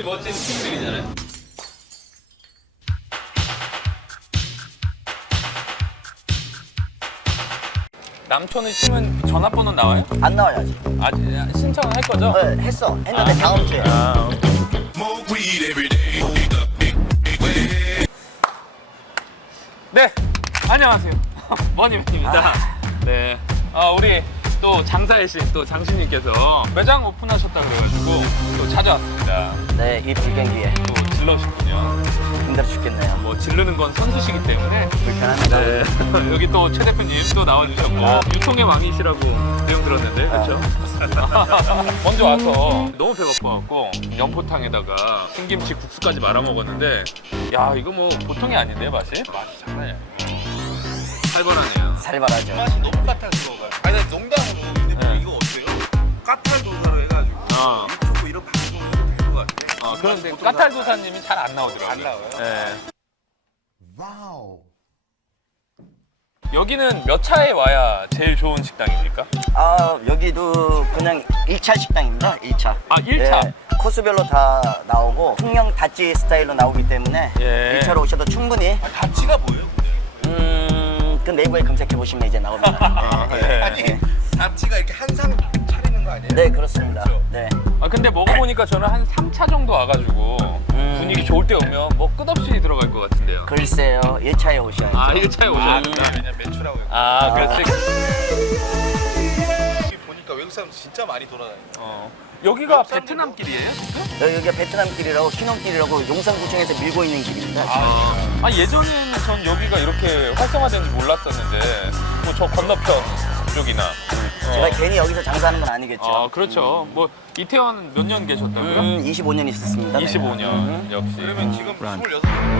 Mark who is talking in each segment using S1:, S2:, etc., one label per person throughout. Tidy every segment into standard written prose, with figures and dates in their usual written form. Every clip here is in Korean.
S1: 멋진 팀들이잖아요. 남촌을 치면 전화번호 나와요?
S2: 안 나와요 아직.
S1: 아직 신청을 할 거죠?
S2: 네, 했는데 다음 주에.
S1: 네, 안녕하세요. 머니맨입니다. 네, 우리 또 장사의 신 또 장신님께서 매장 오픈하셨다 그래가지고 또 찾아왔습니다.
S2: 네, 이 불경기에
S1: 또 질러주시군요.
S2: 힘들어 죽겠네요.
S1: 뭐 지르는 건 선수시기 때문에.
S2: 불편합니다.
S1: 네, 여기 또 최 대표님 또 나와주셨고 유통의 왕이시라고 내용 들었는데 그렇죠? 먼저 와서 너무 배고파갖고 연포탕에다가 신김치 국수까지 말아 먹었는데 야 이거 뭐 보통이 아닌데 맛이? 맛이 장난이 아니에요. 살벌하네요.
S2: 살벌하죠.
S3: 맛이 너무 까탈스러워요. 아니 나 농담으로 근데
S1: 네.
S3: 이거 어때요? 까탈도사로 해가지고 유튜브 이런 방송에서 될것 같아.
S1: 그런데 까탈도사님이 잘 안 나오더라고요.
S3: 안 나와요?
S1: 네.
S2: 와우.
S1: 여기는 몇 차에 와야 제일 좋은 식당입니까?
S2: 여기도 그냥 1차 식당입니다. 1차.
S1: 아, 1차?
S2: 코스별로 다 나오고 통영 다찌 스타일로 나오기 때문에
S1: 예.
S2: 1차로 오셔도 충분히
S3: 다치가 뭐예요?
S2: 그 네이버에 검색해 보시면 이제 나옵니다.
S1: 네.
S3: 아니 다치가 이렇게 한상 차리는 거 아니에요?
S2: 네, 그렇습니다.
S3: 그렇죠.
S2: 네.
S1: 근데 먹어보니까 저는 한 3차 정도 와가지고 분위기 좋을 때 오면 뭐 끝없이 들어갈 것 같은데요.
S2: 글쎄요. 1차에 오셔야죠.
S1: 1차에 오셔야 된다.
S3: 왜냐면 매출하고
S1: 그렇지.
S3: 여기 보니까 외국 사람 진짜 많이 돌아다녀요.
S1: 여기가 베트남길이에요?
S2: 여기가 베트남길이라고 신혼길이라고 용산구청에서 밀고 있는 길입니다.
S1: 예전에는 전 여기가 이렇게 활성화된지 몰랐었는데 뭐 저 건너편 쪽이나
S2: 제가 괜히 여기서 장사하는 건 아니겠죠.
S1: 그렇죠. 뭐 이태원 몇 년 계셨다고요?
S2: 25년 있었습니다.
S1: 25년 역시.
S3: 그러면 지금 26살.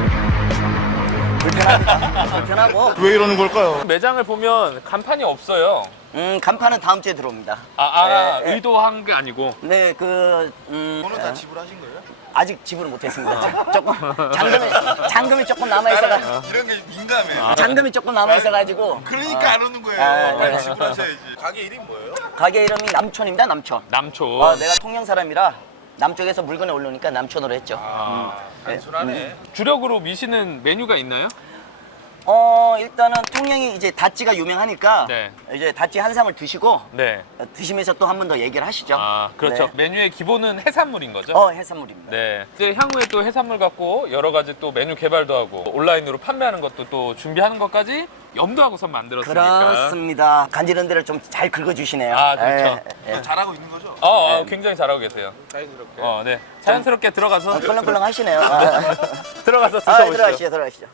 S2: 불편합니다. 불편하고.
S4: 왜 이러는 걸까요?
S1: 매장을 보면 간판이 없어요.
S2: 간판은 다음 주에 들어옵니다. 네,
S1: 의도한 게 아니고.
S2: 네,
S3: 돈은 다 지불하신 거예요?
S2: 아직 지불을 못했습니다. 조금 잔금이 조금 남아 있어가.
S3: 이런 게 민감해.
S2: 잔금이 조금 남아 있어가지고.
S3: 그러니까 안 오는 거예요.
S2: 네.
S3: 빨리 지불하셔야지. 가게 이름 뭐예요?
S2: 가게 이름이 남촌입니다. 남촌.
S1: 남촌.
S2: 내가 통영 사람이라 남쪽에서 물건이 올라오니까 남촌으로 했죠.
S3: 단순하네.
S1: 주력으로 미시는 메뉴가 있나요?
S2: 일단은 통영이 이제 다찌가 유명하니까
S1: 네.
S2: 이제 다찌 한 상을 드시고
S1: 네.
S2: 드시면서 또 한 번 더 얘기를 하시죠.
S1: 그렇죠.
S2: 네.
S1: 메뉴의 기본은 해산물인 거죠?
S2: 해산물입니다.
S1: 네. 이제 향후에 또 해산물 갖고 여러 가지 또 메뉴 개발도 하고 온라인으로 판매하는 것도 또 준비하는 것까지 염두하고선 만들었으니까.
S2: 그렇습니다. 간지런 데를 좀 잘 긁어주시네요.
S1: 그렇죠.
S3: 잘하고 있는 거죠?
S1: 굉장히 잘하고 계세요.
S3: 자연스럽게.
S1: 네. 자연스럽게 들어가서
S2: 꿀렁꿀렁 하시네요.
S1: 들어가서 드셔보시죠.
S2: 들어가시죠.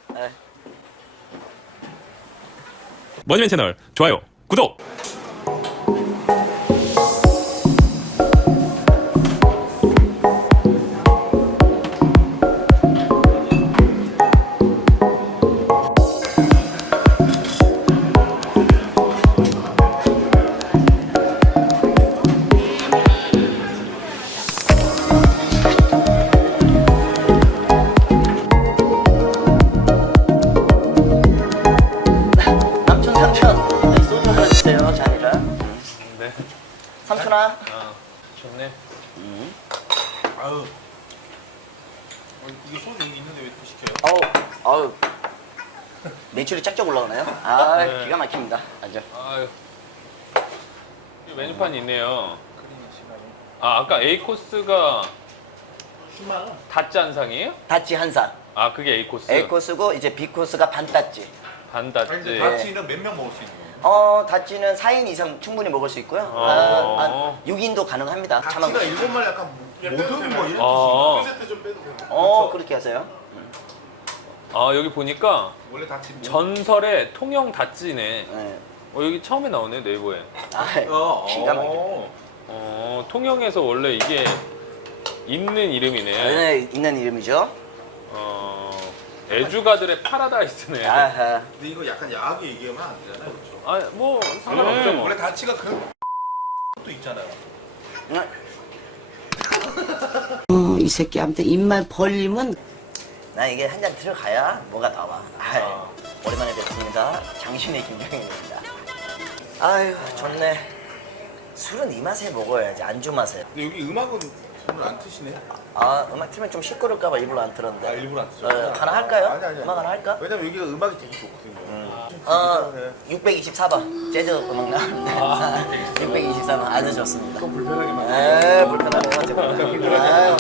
S1: 머니맨 채널 좋아요, 구독.
S2: 삼촌 소주 하나 주세요. 잔이라.
S1: 네.
S2: 삼촌아.
S1: 좋네.
S3: 아유. 이게 소주 여기 있는데 왜 또 시켜요?
S2: 아우. 매출이 쫙쫙 올라오나요?
S1: 네.
S2: 기가 막힙니다. 아주.
S1: 이 메뉴판이 있네요.
S3: 크림 시간에.
S1: 아까 A 코스가
S3: 10만 원.
S1: 다찌 한상이에요?
S2: 다찌 한 상.
S1: 그게 A 코스.
S2: A 코스고 이제 B 코스가 반 다찌.
S1: 반 다찌.
S3: 아니, 다치는 몇 명 먹을 수 있는 거예요?
S2: 다찌는 4인 이상 충분히 먹을 수 있고요.
S1: 어.
S2: 6인도 가능합니다.
S3: 다치가 일본말 약간 모든 뭐 이런 뜻이 세트 좀 빼도 돼요.
S2: 그렇게 하세요.
S1: 여기 보니까
S3: 원래 다치
S1: 전설의 통영 다찌네.
S2: 네.
S1: 여기 처음에 나오네 네이버에.
S2: 기가 막혀.
S1: 통영에서 원래 이게 있는 이름이네.
S2: 네, 있는 이름이죠.
S1: 애주가들의 파라다이스네.
S2: 아하.
S3: 근데 이거 약간 야하게 얘기하면 안 되잖아요. 그렇죠?
S1: 뭐 상관없죠 뭐.
S3: 원래 다치가 그런 것도 있잖아요.
S5: 이 새끼한테 입만 벌리면
S2: 나 이게 한 잔 들어가야 뭐가 나와. 오랜만에 뵙습니다. 장신의 김정현입니다. 아유, 좋네. 술은 이 맛에 먹어야지, 안주 맛에.
S3: 근데 여기 음악은 오늘 안 트시네?
S2: 아 음악 틀면 좀 시끄러울까봐 일부러 안 틀었는데.
S3: 아, 일부러 안 트죠?
S2: 하나 할까요?
S3: 아니.
S2: 음악 하나 할까?
S3: 왜냐면 여기가 음악이 되게 좋거든요.
S2: 624번 재즈 음악 나오는데 624번 아주 좋습니다.
S3: 좀 불편하게 만
S2: 에 불편하네요.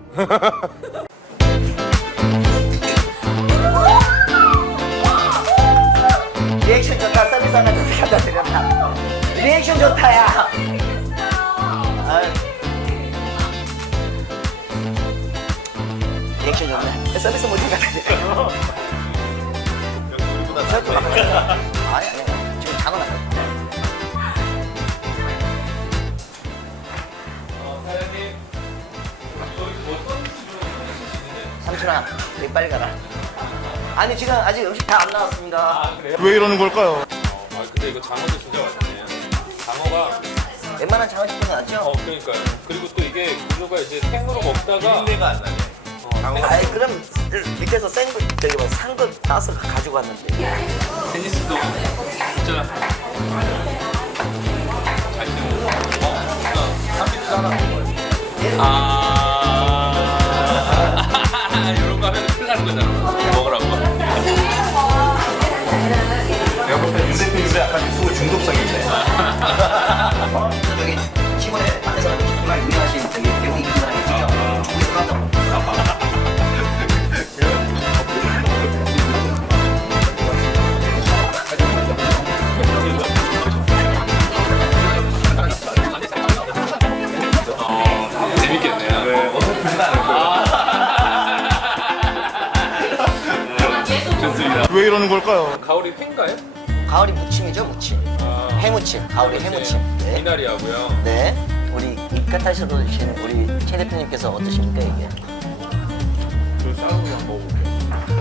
S2: 리액션 좋다. 서비스 하나 좀 갖다 드렸다. 리액션 좋다야. 아유. 리액션 좋네. 서비스 모델 갖다 드려.
S3: 우리보다
S2: 저렇게 막 아니 지금 장어 나요.
S1: 사장님, 여기 뭐 서비스 좀
S2: 삼촌아, 되게 빨리 가라. 아니 지금 아직 음식 다 안 나왔습니다.
S1: 아, 그래요?
S3: 왜 이러는 걸까요?
S1: 아, 근데 이거 장어도 진짜 맛있네. 장어가,
S2: 웬만한 장어집보다 낫죠?
S1: 그러니까요. 그리고 또 이게 구조가 이제 생으로 먹다가,
S3: 데가 안 나네.
S2: 아이 그럼 밑에서 센거 저기 뭐 산 거 따서 가지고 왔는데.
S1: 테니스도 진짜 잘 치는 거.
S3: 쌈비도 하나 먹어요.
S1: 이런 거 하면 큰일 나는 거잖아. 먹으라고.
S3: 내가 볼 때 윤 대표님도 약간 유튜브 중독성 있네.
S2: 저기 시골에 안에서 정말 유명하신 저기 배우님 분들랑 계시죠? 거기서 한다고.
S1: 재밌겠네요.
S3: 네, 어차피 안
S1: 좋습니다.
S3: 왜 이러는 걸까요?
S1: 가오리 팬가요?
S2: 가을이 무침이죠, 무침. 해무침, 가을이 해무침. 네.
S1: 미나리하고요.
S2: 네. 우리 입가타셔도 주신 우리 최 대표님께서 어떠십니까 이게?
S3: 저 쌀국수 한번 먹어볼게요.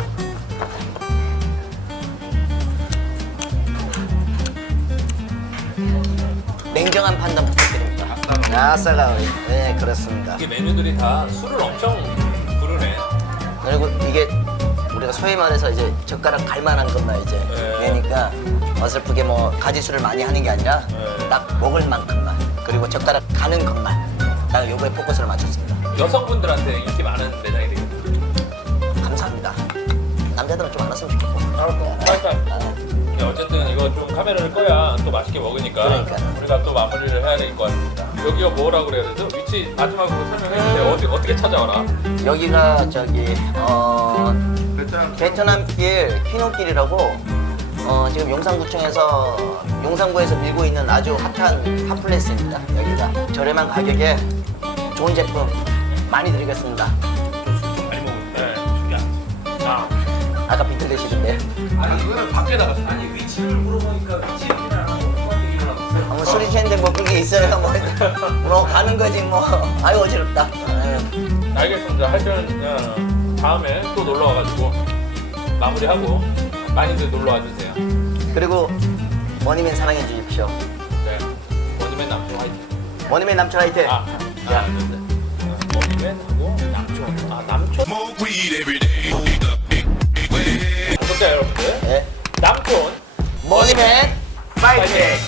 S2: 냉정한 판단 부탁드립니다. 아싸가오리. 네, 그렇습니다.
S1: 이게 메뉴들이 다 술을 엄청 부르네.
S2: 그리고 이게 우리가 소위 말해서 이제 젓가락 갈만한 것만 이제
S1: 네.
S2: 그러니까 어설프게 뭐 가지수를 많이 하는 게 아니라
S1: 네.
S2: 딱 먹을 만큼만 그리고 젓가락 가는 것만 딱 요거에 포커스를 맞췄습니다.
S1: 여성분들한테 인기 많은 매장이 되겠네요.
S2: 감사합니다. 남자들은 좀 알았으면 좋겠고.
S1: 네, 어쨌든 이거 좀 카메라를 꺼야 또 맛있게 먹으니까
S2: 그러니까요.
S1: 우리가 또 마무리를 해야 될 것 같습니다. 여기가 뭐라고 그래야 되죠? 위치 마지막으로 설명해 주세요. 어떻게 찾아와라?
S2: 여기가 저기
S3: 베트남
S2: 베트남길 흰옥길이라고 지금 용산구청에서 용산구에서 밀고 있는 아주 핫한 핫플레이스입니다. 여기가 저렴한 가격에 좋은 제품 많이 드리겠습니다.
S1: 많이 먹으면 네, 죽이 안 자,
S2: 아까 비틀대시던데.
S3: 아니 이거는 밖에 나갔어.
S1: 아니 위치를 물어보니까 위치를 안 하고 얘기를 하고
S2: 뭐 술이 취했는데 뭐 그게 있어요. 뭐 가는 거지 뭐. 아유 어지럽다. 아유.
S1: 알겠습니다. 하여튼 다음에 또 놀러 와가지고 마무리하고 많이들 놀러 와주세요.
S2: 그리고 머니맨 사랑해 주십시오.
S1: 네, 원님의 남편 화이팅.
S2: 머니맨 남철 화이팅.
S1: 아, 하나, 둘, 셋. 원님의하고 남촌. 아, 남촌.
S4: Smoke weed every day.
S1: 구독자 여러분들,
S2: 네.
S1: 남촌
S2: 머니맨 파이팅.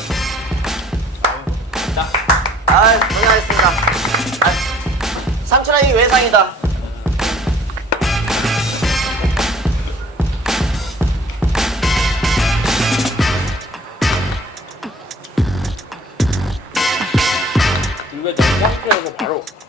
S1: 자,
S2: 아 고생하셨습니다. 삼촌아 이 외상이다.
S1: 이거 저 상태에서 바로